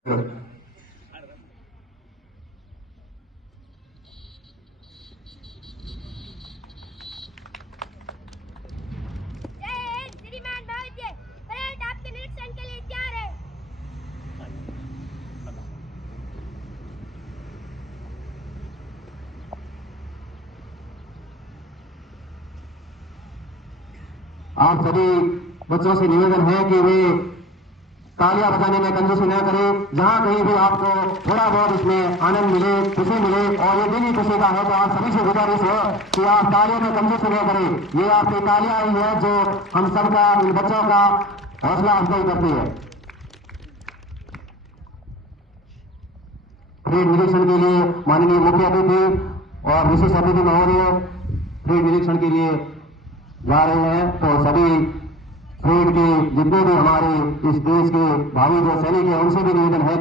आप सभी बच्चों से निवेदन है कि वे तालियां बजाने में कंजूसी न करें। जहां कहीं भी आपको थोड़ा बहुत इसमें आनंद मिले, खुशी मिले, और ये दिली खुशी का है, तो आप सभी से गुजारिश है कि आप तालियों में कंजूसी न करें। ये आपकी तालियां ही है जो हम सबका, इन बच्चों का हौसला अफजाई करती है। फील्ड निरीक्षण के लिए माननीय मुख्य अतिथि और विशेष अतिथि महोदय फील्ड निरीक्षण के लिए जा रहे हैं। तो सभी फील्ड के जितने भी हमारे इस देश के भावी जो सैनिक हैं, उनसे भी निवेदन है